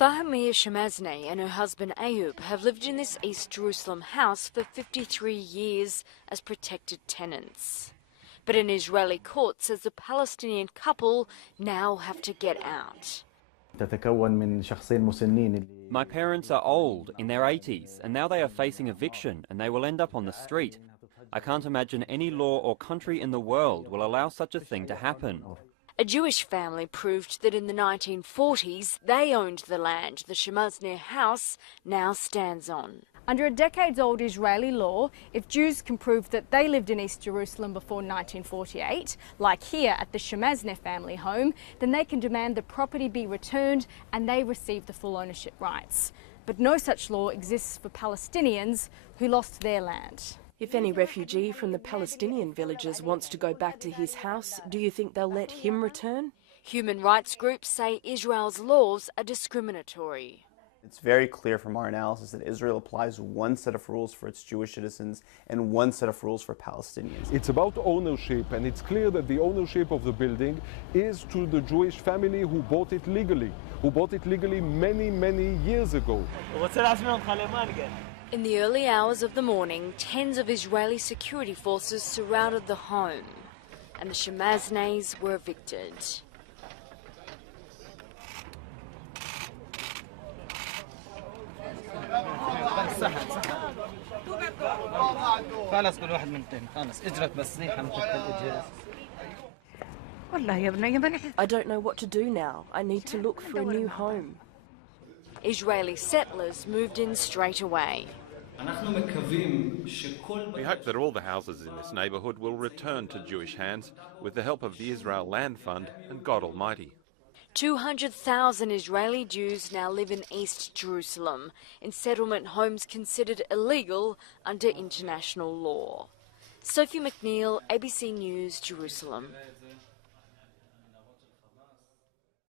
Fahmiya Shamasneh and her husband Ayub have lived in this East Jerusalem house for 53 years as protected tenants. But an Israeli court says the Palestinian couple now have to get out. My parents are old, in their 80s, and now they are facing eviction and they will end up on the street. I can't imagine any law or country in the world will allow such a thing to happen. A Jewish family proved that in the 1940s they owned the land the Shamasneh house now stands on. Under a decades-old Israeli law, if Jews can prove that they lived in East Jerusalem before 1948, like here at the Shamasneh family home, then they can demand the property be returned and they receive the full ownership rights. But no such law exists for Palestinians who lost their land. If any refugee from the Palestinian villages wants to go back to his house, do you think they'll let him return? Human rights groups say Israel's laws are discriminatory. It's very clear from our analysis that Israel applies one set of rules for its Jewish citizens and one set of rules for Palestinians. It's about ownership, and it's clear that the ownership of the building is to the Jewish family who bought it legally, many, many years ago. In the early hours of the morning, tens of Israeli security forces surrounded the home, and the Shamasnehs were evicted. I don't know what to do now. I need to look for a new home. Israeli settlers moved in straight away. We hope that all the houses in this neighbourhood will return to Jewish hands with the help of the Israel Land Fund and God Almighty. 200,000 Israeli Jews now live in East Jerusalem, in settlement homes considered illegal under international law. Sophie McNeill, ABC News, Jerusalem.